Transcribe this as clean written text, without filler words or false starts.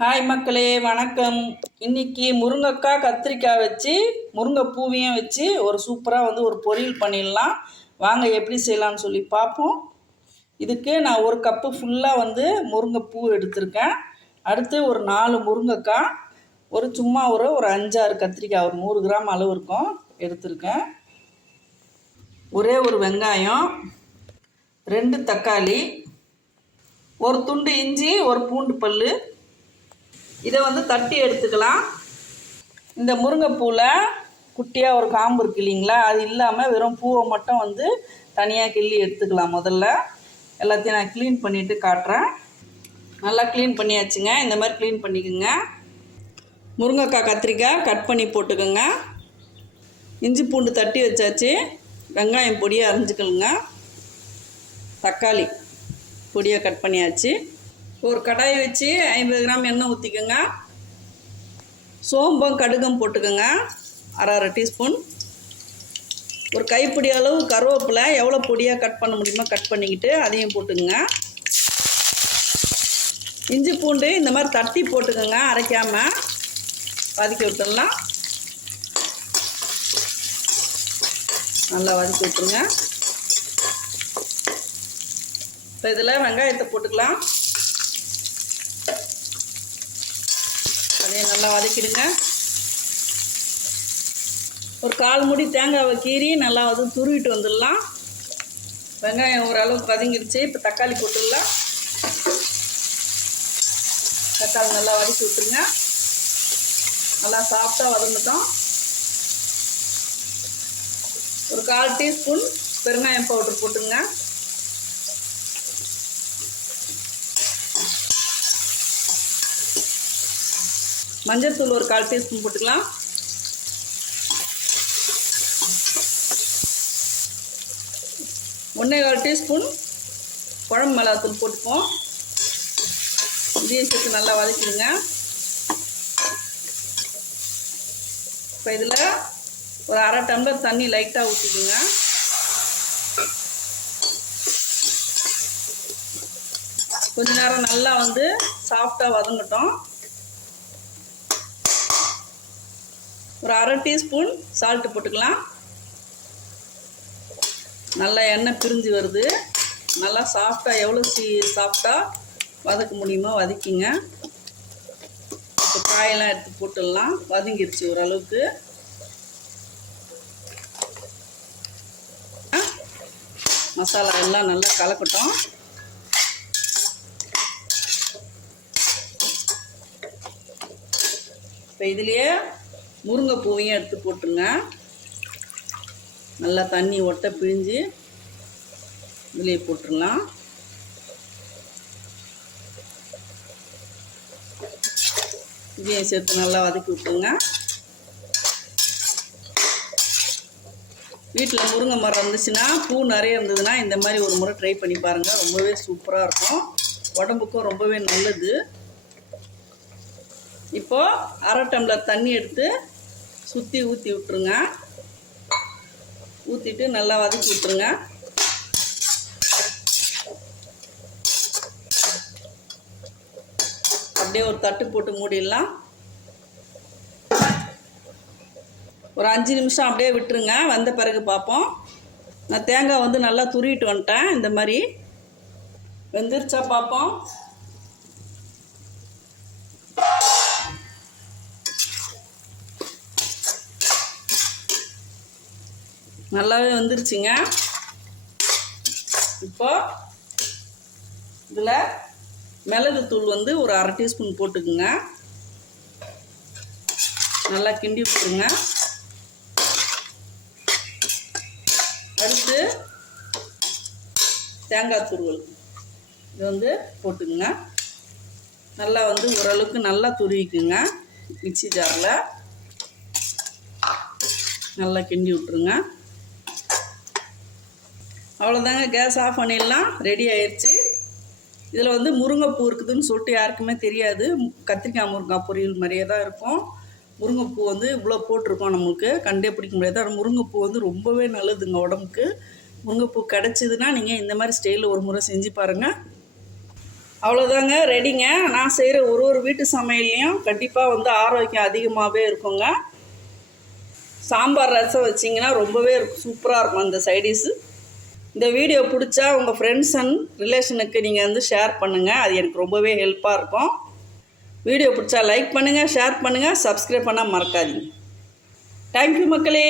Hi மக்களே, வணக்கம். இன்றைக்கி முருங்கைக்காய் கத்திரிக்காய் வச்சு முருங்கைப்பூவையும் வச்சு ஒரு சூப்பராக ஒரு பொரியல் பண்ணிடலாம். வாங்க எப்படி செய்யலாம்னு சொல்லி பார்ப்போம். இதுக்கு நான் ஒரு கப்பு ஃபுல்லாக முருங்கைப்பூ எடுத்திருக்கேன். அடுத்து ஒரு 4 முருங்கைக்காய், சும்மா ஒரு 5-6 கத்திரிக்காய், ஒரு 100 கிராம் அளவு இருக்கும் எடுத்திருக்கேன். ஒரே ஒரு வெங்காயம், 2 தக்காளி, ஒரு துண்டு இஞ்சி, ஒரு பூண்டு பல். இதை தட்டி எடுத்துக்கலாம். இந்த முருங்கைப்பூவில் குட்டியாக ஒரு காம்பு இருக்கு இல்லைங்களா, அது இல்லாமல் வெறும் பூவை மட்டும் தனியாக கிள்ளி எடுத்துக்கலாம். முதல்ல எல்லாத்தையும் நான் க்ளீன் பண்ணிவிட்டு காட்டுறேன். நல்லா க்ளீன் பண்ணியாச்சுங்க. இந்த மாதிரி க்ளீன் பண்ணிக்கோங்க. முருங்கைக்காய் கத்திரிக்காய் கட் பண்ணி போட்டுக்கோங்க. இஞ்சி பூண்டு தட்டி வச்சாச்சு. வெங்காயம் பொடியாக அரிஞ்சுக்கலுங்க. தக்காளி பொடியாக கட் பண்ணியாச்சு. ஒரு கடாயை வச்சு 50 கிராம் எண்ணெய் ஊற்றிக்கோங்க. சோம்பம் கடுகம் போட்டுக்கோங்க, அரை டீஸ்பூன். ஒரு கைப்பிடி அளவு கருவேப்பிலை எவ்வளோ பொடியாக கட் பண்ண முடியுமோ கட் பண்ணிக்கிட்டு அதையும் போட்டுக்கோங்க. இஞ்சி பூண்டு இந்த மாதிரி தட்டி போட்டுக்கோங்க, அரைக்காமல் வதக்கி விட்டுடலாம். நல்லா வதக்கி விட்டுருங்க. இப்போ இதில் வெங்காயத்தை போட்டுக்கலாம். அதையும் நல்லா வதக்கிடுங்க. ஒரு 1/4 மூடி தேங்காவை கீறி நல்லா துருவிட்டு வந்துடலாம். வெங்காயம் ஓரளவுக்கு வதங்கிடுச்சு. இப்போ தக்காளி போட்டுடலாம். தக்காளி நல்லா வதக்கி விட்டுருங்க. நல்லா சாஃப்டாக வதங்கட்டும். ஒரு 1/4 டீஸ்பூன் பெருங்காயம் பவுடர் போட்டுருங்க. மஞ்சள்தூள் ஒரு 1/4 டீஸ்பூன் போட்டுக்கலாம். ஒன்றே 1/4 டீஸ்பூன் குழம்பு மிளகாத்தூள் போட்டுப்போம். இதையும் சேர்த்து நல்லா வதக்கிடுங்க. இப்போ இதில் ஒரு அரை டம்ளர் தண்ணி லைட்டாக ஊற்றிக்குங்க. கொஞ்ச நேரம் நல்லா சாஃப்டாக வதங்கட்டும். ஒரு அரை டீஸ்பூன் சால்ட்டு போட்டுக்கலாம். நல்லா எண்ணெய் பிரிஞ்சு வருது. நல்லா சாஃப்டாக எவ்வளோ சாஃப்டாக வதக்க முடியுமோ வதக்கிங்க. இப்போ காயெல்லாம் எடுத்து போட்டுடலாம். வதங்கிருச்சு ஓரளவுக்கு. மசாலா எல்லாம் நல்லா கலக்கட்டும். இப்போ இதுலேயே முருங்கைப்பூவையும் எடுத்து போட்டுருங்க. நல்லா தண்ணி ஒட்ட பிழிஞ்சு இதுலேயே போட்டுடலாம். இதையும் சேர்த்து நல்லா வதக்கி விட்டுருங்க. வீட்டில் முருங்கை மரம் இருந்துச்சுன்னா, பூ நிறைய இருந்ததுன்னா இந்த மாதிரி ஒரு முறை ட்ரை பண்ணி பாருங்கள். ரொம்பவே சூப்பராக இருக்கும். உடம்புக்கும் ரொம்பவே நல்லது. இப்போது அரை டம்ளர் தண்ணி எடுத்து சுற்றி ஊற்றி விட்டுருங்க. ஊற்றிட்டு நல்லா வதக்கி விட்டுருங்க. அப்படியே ஒரு தட்டு போட்டு மூடிடலாம். ஒரு 5 நிமிஷம் அப்படியே விட்டுருங்க. வந்த பிறகு பார்ப்போம். நான் தேங்காய் நல்லா துருவிட்டு வந்துட்டேன். இந்த மாதிரி வெந்துருச்சா பார்ப்போம். நல்லாவே வந்துருச்சுங்க. இப்போ இதில் மிளகுத்தூள் ஒரு அரை டீஸ்பூன் போட்டுக்குங்க. நல்லா கிண்டி விட்டுருங்க. அடுத்து தேங்காய் துருவல் இது போட்டுக்குங்க. நல்லா ஓரளவுக்கு நல்லா துருவிக்குங்க. மிக்ஸி ஜாரில் நல்லா கிண்டி விட்டுருங்க. அவ்வளோதாங்க. கேஸ் ஆஃப் பண்ணிடலாம். ரெடி ஆயிடுச்சு. இதில் முருங்கைப்பூ இருக்குதுன்னு சொல்லிட்டு யாருக்குமே தெரியாது. கத்திரிக்காய் முருங்காய் பொரியல் மாதிரியே தான் இருக்கும். முருங்கைப்பூ இவ்வளோ போட்டிருக்கோம். நம்மளுக்கு கண்டே பிடிக்க முடியாது. ஆனால் முருங்கைப்பூ ரொம்பவே நல்லதுங்க உடம்புக்கு. முருங்கைப்பூ கிடச்சிதுன்னா நீங்கள் இந்த மாதிரி ஸ்டைலில் ஒரு முறை செஞ்சு பாருங்கள். அவ்வளோதாங்க, ரெடிங்க. நான் செய்கிற ஒரு வீட்டு சமையல்லையும் கண்டிப்பாக வந்து ஆரோக்கியம் அதிகமாகவே இருக்குங்க. சாம்பார் ரசம் வச்சிங்கன்னா ரொம்பவே சூப்பராக இருக்கும் அந்த சைடிஷு. இந்த வீடியோ பிடிச்சா உங்கள் ஃப்ரெண்ட்ஸ் அண்ட் ரிலேஷனுக்கு நீங்கள் வந்து ஷேர் பண்ணுங்கள். அது எனக்கு ரொம்பவே ஹெல்ப்பாக இருக்கும். வீடியோ பிடிச்சா லைக் பண்ணுங்கள், ஷேர் பண்ணுங்கள், சப்ஸ்கிரைப் பண்ணால் மறக்காதீங்க. தேங்க்யூ மக்களே.